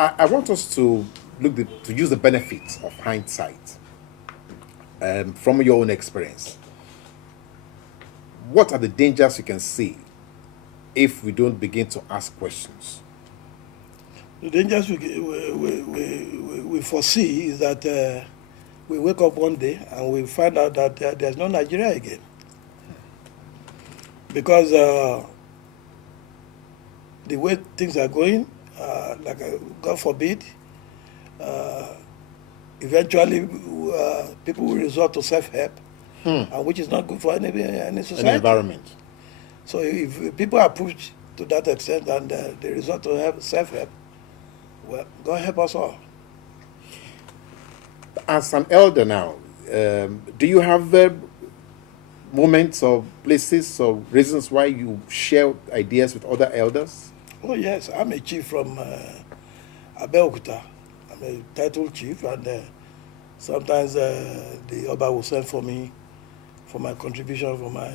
I want us to to use the benefits of hindsight from your own experience. What are the dangers you can see if we don't begin to ask questions? The dangers we foresee is that we wake up one day and we find out that there's no Nigeria again. Because the way things are going, God forbid, eventually people will resort to self-help, and which is not good for any society. Any environment. So if people are pushed to that extent and they resort to self-help, well, God help us all. As an elder now, do you have moments or places or reasons why you share ideas with other elders? Oh yes, I'm a chief from Abeokuta. I'm a titled chief, and sometimes the Oba will send for me for my contribution, for my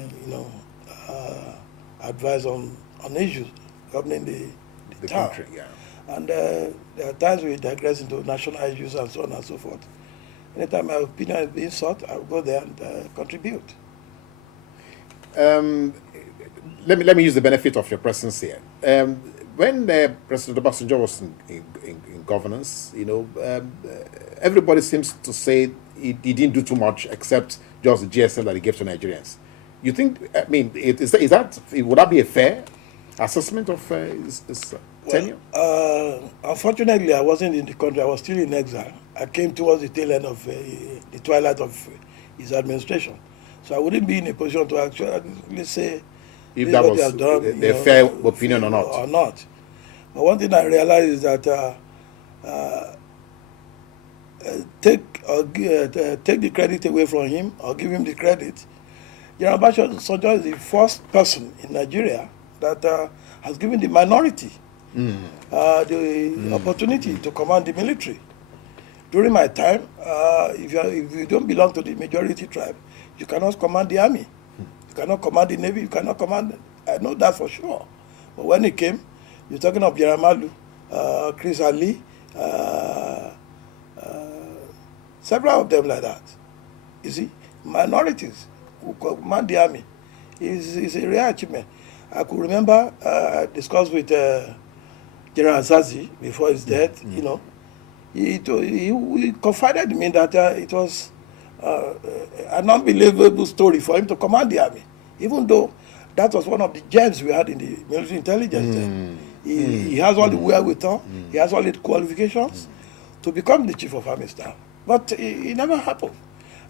advice on issues governing the town. Country, yeah. And there are times we digress into national issues and so on and so forth. Anytime my opinion is being sought, I'll go there and contribute. Let me use the benefit of your presence here. When President Obasanjo was in governance, everybody seems to say he didn't do too much except just the GSM that he gave to Nigerians. You think? I mean, would that be a fair assessment of his tenure? Unfortunately, I wasn't in the country. I was still in exile. I came towards the tail end of the twilight of his administration. So I wouldn't be in a position to actually say if that was a fair opinion or not. But one thing I realized is that take the credit away from him or give him the credit. General Bashorun is the first person in Nigeria that has given the minority the opportunity to command the military. During my time, if you don't belong to the majority tribe, you cannot command the army. You cannot command the navy. You cannot command. I know that for sure. But when he came, you're talking of Jeramalu, Chris Ali, several of them like that. You see, minorities who command the army is a rare achievement. I could remember I discussed with General Azazi before his death. He confided in me that it was an unbelievable story for him to command the army, even though that was one of the gems we had in the military intelligence. He has all the wherewithal, he has all the qualifications to become the chief of army staff. But it never happened.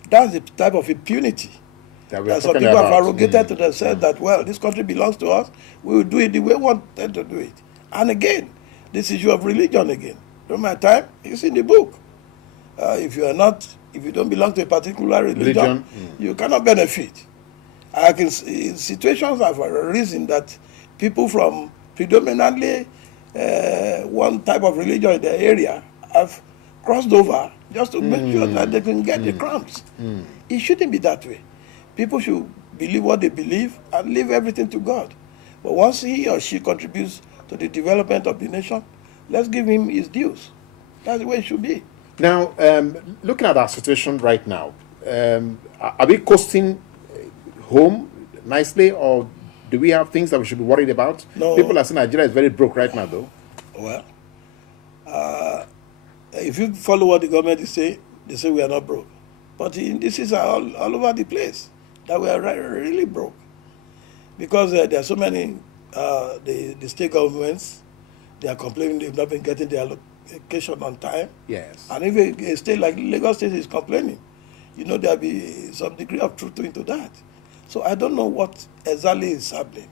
That's the type of impunity that some people have arrogated to themselves that, well, this country belongs to us, we will do it the way we want them to do it. And again, this issue of religion again. During my time, it's in the book. If you don't belong to a particular religion, you cannot benefit. I can see situations have arisen that people from predominantly one type of religion in the area have crossed over just to make sure that they can get the crumbs. It shouldn't be that way. People should believe what they believe and leave everything to God. But once he or she contributes to the development of the nation, let's give him his dues. That's the way it should be. Now, looking at our situation right now, are we coasting home nicely, or do we have things that we should be worried about? No. People are saying Nigeria is very broke right now, though. Well, if you follow what the government is saying, they say we are not broke. But this is all over the place that we are really broke. Because there are so many, the state governments, they are complaining they've not been getting their allocation on time. Yes. And if a state like Lagos State is complaining, there'll be some degree of truth into that. So I don't know what exactly is happening.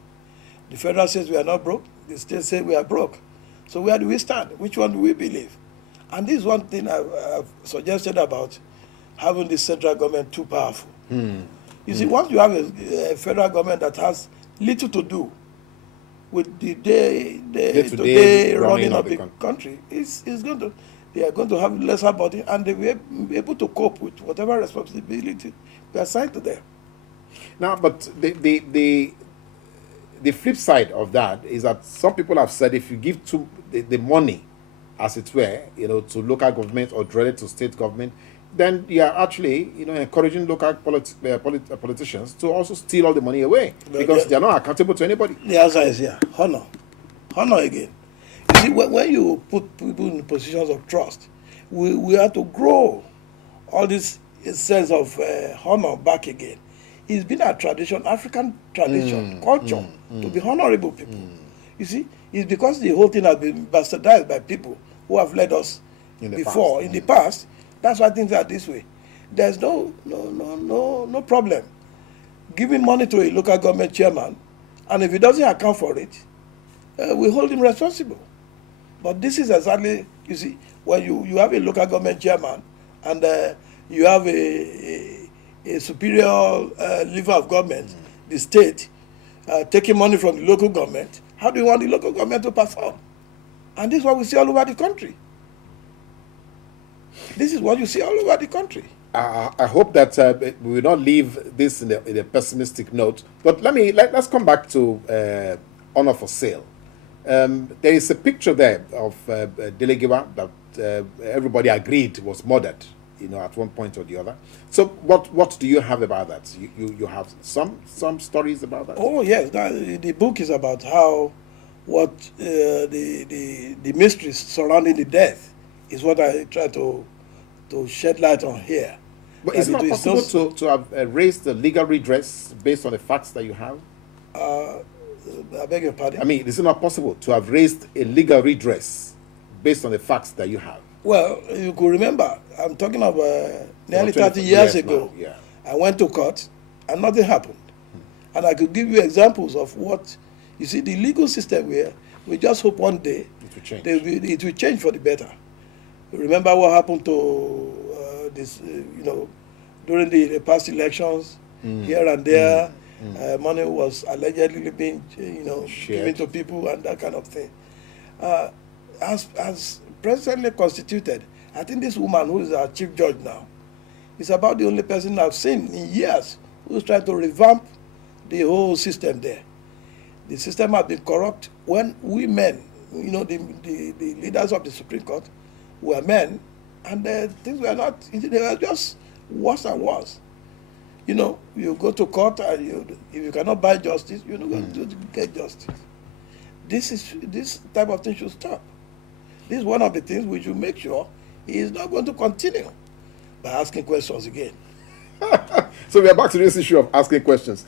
The federal says we are not broke. The state says we are broke. So where do we stand? Which one do we believe? And this is one thing I've suggested about having the central government too powerful. You see, once you have a federal government that has little to do with the day-to-day running of the country, they are going to have lesser body, and they will be able to cope with whatever responsibility we assigned to them. Now, but the flip side of that is that some people have said if you give the money as it were, to local government or directly to state government, then you are actually, encouraging local politicians to also steal all the money away because they are not accountable to anybody. The answer is honor. Honor again. You see, when you put people in positions of trust, we have to grow all this sense of honor back again. It's been a tradition, African tradition, culture, to be honorable people. You see, it's because the whole thing has been bastardized by people who have led us in the past. That's why things are this way. There's no problem giving money to a local government chairman, and if he doesn't account for it, we hold him responsible. But this is exactly, you see, when you have a local government chairman and you have a superior level of government, the state, taking money from the local government, how do you want the local government to perform? And this is what we see all over the country. This is what you see all over the country. I hope that we will not leave this in a pessimistic note. But let's come back to honor for sale. There is a picture there of Delegiwa that everybody agreed was murdered, at one point or the other. So what do you have about that? You have some stories about that? Oh yes, the book is about what the mysteries surrounding the death is what I try to shed light on here. But is it not possible to have raised the legal redress based on the facts that you have? I beg your pardon? I mean, is it not possible to have raised a legal redress based on the facts that you have? Well, you could remember, I'm talking about nearly 30 years ago. Yeah. I went to court and nothing happened. And I could give you examples of what, you see, the legal system here, we just hope one day it will change. It will change for the better. Remember what happened to during the past elections, here and there, money was allegedly being, given to people and that kind of thing. As presently constituted, I think this woman who is our chief judge now is about the only person I've seen in years who's trying to revamp the whole system there. The system has been corrupt when we men, the leaders of the Supreme Court were men, and things were not, they were just worse and worse. You go to court and if you cannot buy justice, you're not going to get justice. This type of thing should stop. This is one of the things we should make sure he is not going to continue by asking questions again. So we are back to this issue of asking questions.